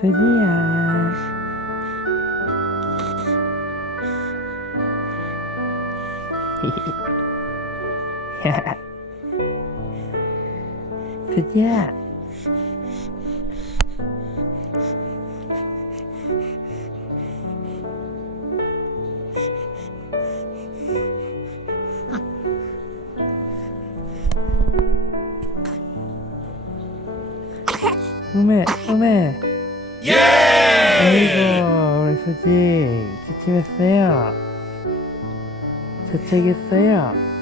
수지야. 수지야. 음에. 예! 아이고, 우리 수지, 기침했어요. 재채기했어요.